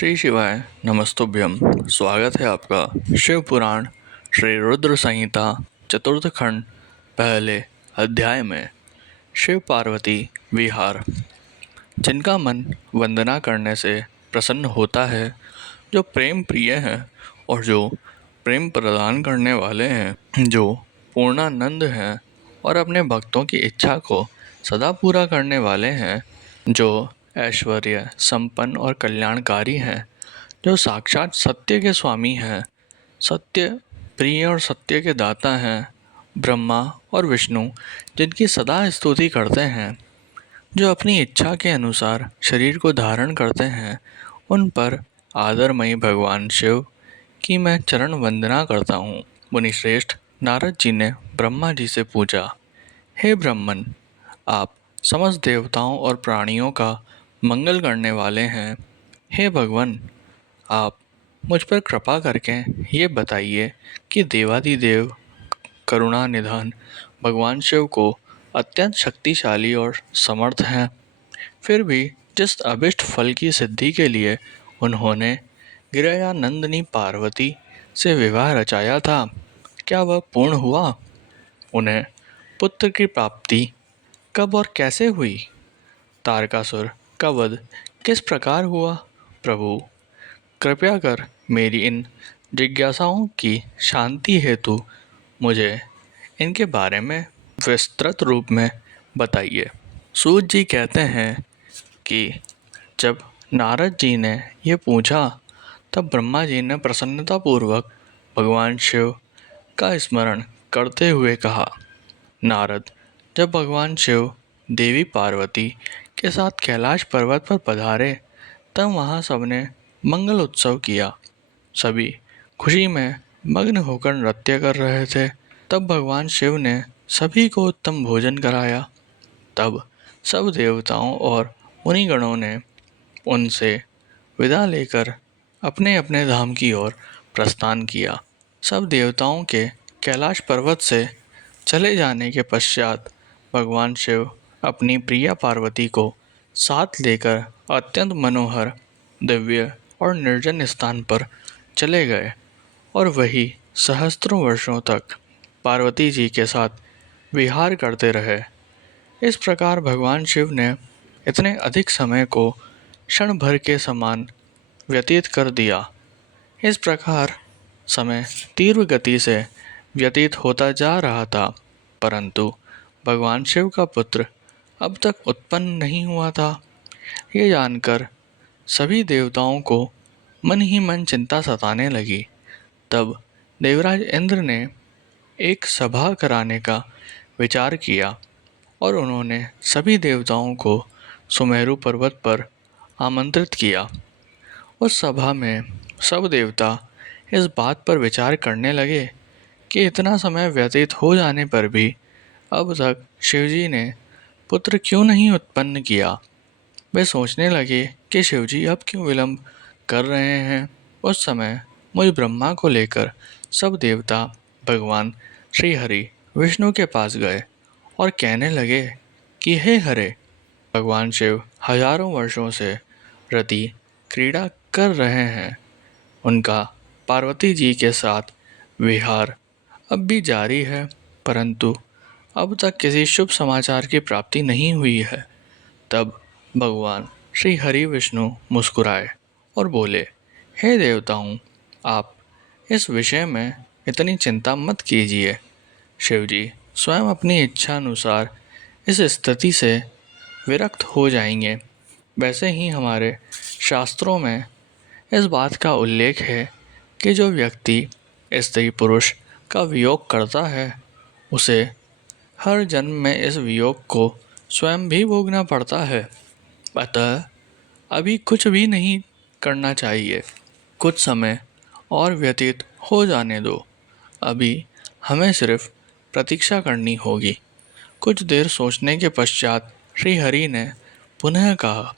श्री शिवाय नमस्तुभ्यम। स्वागत है आपका शिव पुराण श्री रुद्र संहिता चतुर्थ खंड पहले अध्याय में। शिव पार्वती विहार। जिनका मन वंदना करने से प्रसन्न होता है, जो प्रेम प्रिय हैं और जो प्रेम प्रदान करने वाले हैं, जो पूर्णानंद हैं और अपने भक्तों की इच्छा को सदा पूरा करने वाले हैं, जो ऐश्वर्य संपन्न और कल्याणकारी हैं, जो साक्षात सत्य के स्वामी हैं, सत्य प्रिय और सत्य के दाता हैं, ब्रह्मा और विष्णु जिनकी सदा स्तुति करते हैं, जो अपनी इच्छा के अनुसार शरीर को धारण करते हैं, उन पर आदरमयी भगवान शिव की मैं चरण वंदना करता हूँ। मुनिश्रेष्ठ नारद जी ने ब्रह्मा जी से पूछा, हे ब्रह्मन, आप समस्त देवताओं और प्राणियों का मंगल करने वाले हैं। हे भगवान, आप मुझ पर कृपा करके ये बताइए कि देवादिदेव करुणा निधान भगवान शिव को अत्यंत शक्तिशाली और समर्थ हैं, फिर भी जिस अभिष्ट फल की सिद्धि के लिए उन्होंने गिरिजानंदिनी पार्वती से विवाह रचाया था, क्या वह पूर्ण हुआ? उन्हें पुत्र की प्राप्ति कब और कैसे हुई? तारकासुर का वध किस प्रकार हुआ? प्रभु, कृपया कर मेरी इन जिज्ञासाओं की शांति हेतु मुझे इनके बारे में विस्तृत रूप में बताइए। सूत जी कहते हैं कि जब नारद जी ने यह पूछा, तब ब्रह्मा जी ने प्रसन्नतापूर्वक भगवान शिव का स्मरण करते हुए कहा, नारद, जब भगवान शिव देवी पार्वती के साथ कैलाश पर्वत पर पधारे, तब वहाँ सबने मंगल उत्सव किया। सभी खुशी में मग्न होकर नृत्य कर रहे थे। तब भगवान शिव ने सभी को उत्तम भोजन कराया। तब सब देवताओं और मुनिगणों ने उनसे विदा लेकर अपने अपने धाम की ओर प्रस्थान किया। सब देवताओं के कैलाश पर्वत से चले जाने के पश्चात भगवान शिव अपनी प्रिया पार्वती को साथ लेकर अत्यंत मनोहर, दिव्य और निर्जन स्थान पर चले गए और वही सहस्त्रों वर्षों तक पार्वती जी के साथ विहार करते रहे। इस प्रकार भगवान शिव ने इतने अधिक समय को क्षण भर के समान व्यतीत कर दिया। इस प्रकार समय तीव्र गति से व्यतीत होता जा रहा था, परंतु भगवान शिव का पुत्र अब तक उत्पन्न नहीं हुआ था। ये जानकर सभी देवताओं को मन ही मन चिंता सताने लगी। तब देवराज इंद्र ने एक सभा कराने का विचार किया और उन्होंने सभी देवताओं को सुमेरु पर्वत पर आमंत्रित किया। उस सभा में सब देवता इस बात पर विचार करने लगे कि इतना समय व्यतीत हो जाने पर भी अब तक शिवजी ने पुत्र क्यों नहीं उत्पन्न किया। वे सोचने लगे कि शिवजी अब क्यों विलंब कर रहे हैं। उस समय मुझ ब्रह्मा को लेकर सब देवता भगवान श्री हरि विष्णु के पास गए और कहने लगे कि हे हरे, भगवान शिव हजारों वर्षों से रति क्रीड़ा कर रहे हैं। उनका पार्वती जी के साथ विहार अब भी जारी है, परंतु अब तक किसी शुभ समाचार की प्राप्ति नहीं हुई है। तब भगवान श्री हरि विष्णु मुस्कुराए और बोले, हे देवताओं, आप इस विषय में इतनी चिंता मत कीजिए। शिवजी स्वयं अपनी इच्छा अनुसार इस स्थिति से विरक्त हो जाएंगे। वैसे ही हमारे शास्त्रों में इस बात का उल्लेख है कि जो व्यक्ति स्त्री पुरुष का वियोग करता है, उसे हर जन्म में इस वियोग को स्वयं भी भोगना पड़ता है। अतः अभी कुछ भी नहीं करना चाहिए। कुछ समय और व्यतीत हो जाने दो। अभी हमें सिर्फ प्रतीक्षा करनी होगी। कुछ देर सोचने के पश्चात श्री हरि ने पुनः कहा,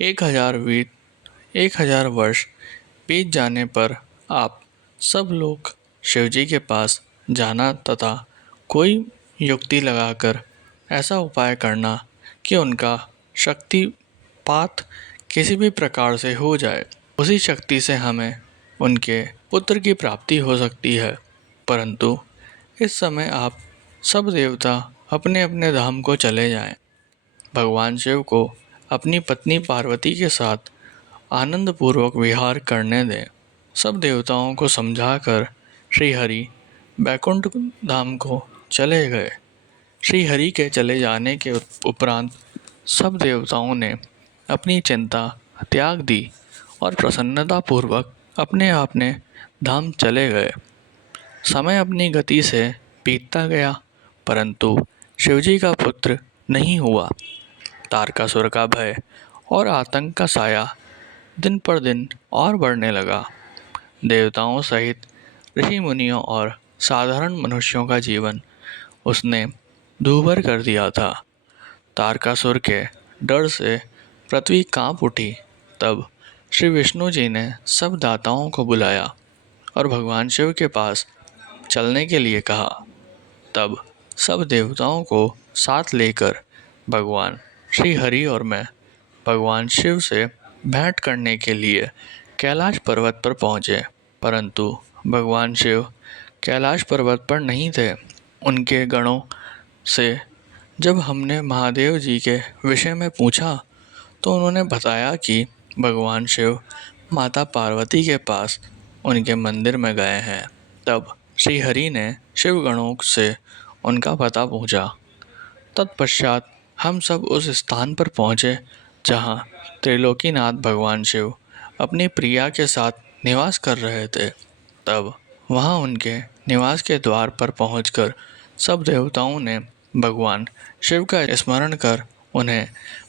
1000 वर्ष बीत जाने पर आप सब लोग शिवजी के पास जाना तथा कोई युक्ति लगाकर ऐसा उपाय करना कि उनका शक्तिपात किसी भी प्रकार से हो जाए। उसी शक्ति से हमें उनके पुत्र की प्राप्ति हो सकती है। परंतु इस समय आप सब देवता अपने अपने धाम को चले जाएं। भगवान शिव को अपनी पत्नी पार्वती के साथ आनंद पूर्वक विहार करने दें। सब देवताओं को समझाकर श्री हरि बैकुंठ धाम को चले गए। श्री हरि के चले जाने के उपरांत सब देवताओं ने अपनी चिंता त्याग दी और प्रसन्नता पूर्वक अपने अपने धाम चले गए। समय अपनी गति से बीतता गया, परंतु शिवजी का पुत्र नहीं हुआ। तारकासुर का भय और आतंक का साया दिन पर दिन और बढ़ने लगा। देवताओं सहित ऋषि मुनियों और साधारण मनुष्यों का जीवन उसने दूभर कर दिया था। तारकासुर के डर से पृथ्वी कांप उठी। तब श्री विष्णु जी ने सब दाताओं को बुलाया और भगवान शिव के पास चलने के लिए कहा। तब सब देवताओं को साथ लेकर भगवान श्री हरि और मैं भगवान शिव से भेंट करने के लिए कैलाश पर्वत पर पहुँचे। परंतु भगवान शिव कैलाश पर्वत पर नहीं थे। उनके गणों से जब हमने महादेव जी के विषय में पूछा तो उन्होंने बताया कि भगवान शिव माता पार्वती के पास उनके मंदिर में गए हैं। तब श्री हरि ने शिव गणों से उनका पता पूछा। तत्पश्चात हम सब उस स्थान पर पहुँचे जहाँ त्रिलोकीनाथ भगवान शिव अपनी प्रिया के साथ निवास कर रहे थे। तब वहाँ उनके निवास के द्वार पर पहुंचकर सब देवताओं ने भगवान शिव का स्मरण कर उन्हें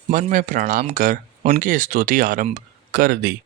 मन में प्रणाम कर उनकी स्तुति आरंभ कर दी।